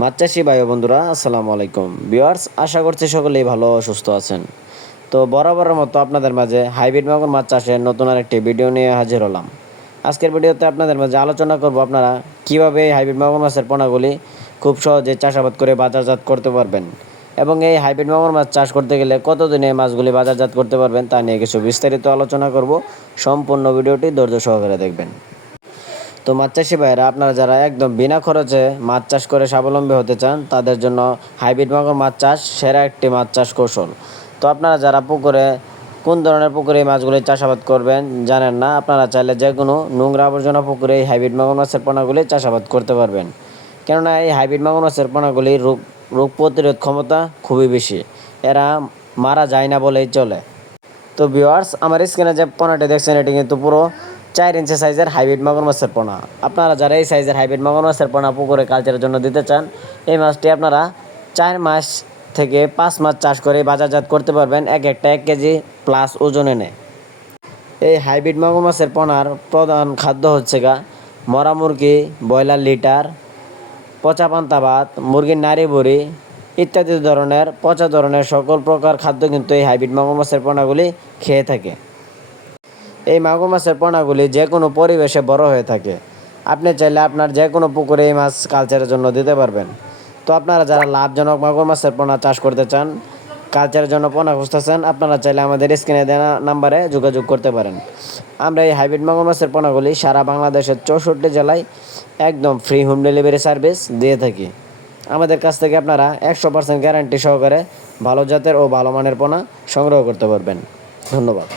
মাছ চাষি ভাই ও বন্ধুরা আসসালামু আলাইকুম ভিউয়ার্স, আশা করছি সকলেই ভালো ও সুস্থ আছেন। তো বরাবরের মতো আপনাদের মাঝে হাইব্রিড মাগুর মাছ চাষের নতুন আরেকটি ভিডিও নিয়ে হাজির হলাম। আজকের ভিডিওতে আপনাদের মাঝে আলোচনা করব আপনারা কিভাবে এই হাইব্রিড মাগুর মাছের পোনাগুলি খুব সহজে চাষাবাদ করে বাজারজাত করতে পারবেন, এবং এই হাইব্রিড মাগুর মাছ চাষ করতে গেলে কতদিনে এই মাছগুলি বাজারজাত করতে পারবেন তা নিয়ে কিছু বিস্তারিত আলোচনা করব। সম্পূর্ণ ভিডিওটি ধৈর্য সহকারে দেখবেন। তো মাছ চাষি ভাইয়েরা, আপনারা যারা একদম বিনা খরচে মাছ চাষ করে স্বাবলম্বী হতে চান তাদের জন্য হাইব্রিড মাগুর মাছ চাষ সেরা একটি মাছ চাষ কৌশল। তো আপনারা যারা পুকুরে কোন ধরনের পুকুরে এই মাছগুলি চাষাবাদ করবেন জানেন না, আপনারা চাইলে যে কোনো নোংরা আবর্জনা পুকুরে এই হাইব্রিড মাগুর মাছের পোনাগুলি চাষাবাদ করতে পারবেন। কেননা এই হাইব্রিড মাগুর মাছের পোনাগুলির রোগ প্রতিরোধ ক্ষমতা খুবই বেশি, এরা মারা যায় না বলেই চলে। তো ভিউয়ার্স, আমার স্ক্রিনে যে পোনাটি দেখছেন এটি কিন্তু পুরো 4 ইঞ্চি সাইজের হাইব্রিড মাগুর মাছের পোনা। আপনারা যারা এই সাইজের হাইব্রিড মাগুর মাছের পোনা পুকুরে কালচারের জন্য দিতে চান, এই মাছটি আপনারা 4 মাস থেকে 5 মাস চাষ করে বাজারজাত করতে পারবেন এক একটা 1 কেজি প্লাস ওজন এনে। এই হাইব্রিড মাগুর মাছের পোনার প্রধান খাদ্য হচ্ছে মরা মুরগি, ব্রয়লার লিটার, পচা পান্তা ভাত, মুরগির নাড়ি ভুড়ি ইত্যাদি ধরনের পচা ধরনের সকল প্রকার খাদ্য কিন্তু এই হাইব্রিড মাগুর মাছের পোনাগুলি খেয়ে থাকে। এই মাগুর মাছের পোনাগুলি যে কোনো পরিবেশে বড় হয়ে থাকে। আপনি চাইলে আপনার যে কোনো পুকুরে এই মাছ কালচারের জন্য দিতে পারবেন। তো আপনারা যারা লাভজনক মাগুর মাছের পোনা চাষ করতে চান, কালচারের জন্য পোনা খুঁজতেছেন, আপনারা চাইলে আমাদের স্ক্রিনে দেওয়া নাম্বারে যোগাযোগ করতে পারেন। আমরা এই হাইব্রিড মাগুর মাছের পোনাগুলি সারা বাংলাদেশের 64 জেলায় একদম ফ্রি হোম ডেলিভারি সার্ভিস দিয়ে থাকি। আমাদের কাছ থেকে আপনারা 100% গ্যারান্টি সহকারে ভালো জাতের ও ভালো মানের পোনা সংগ্রহ করতে পারবেন। ধন্যবাদ।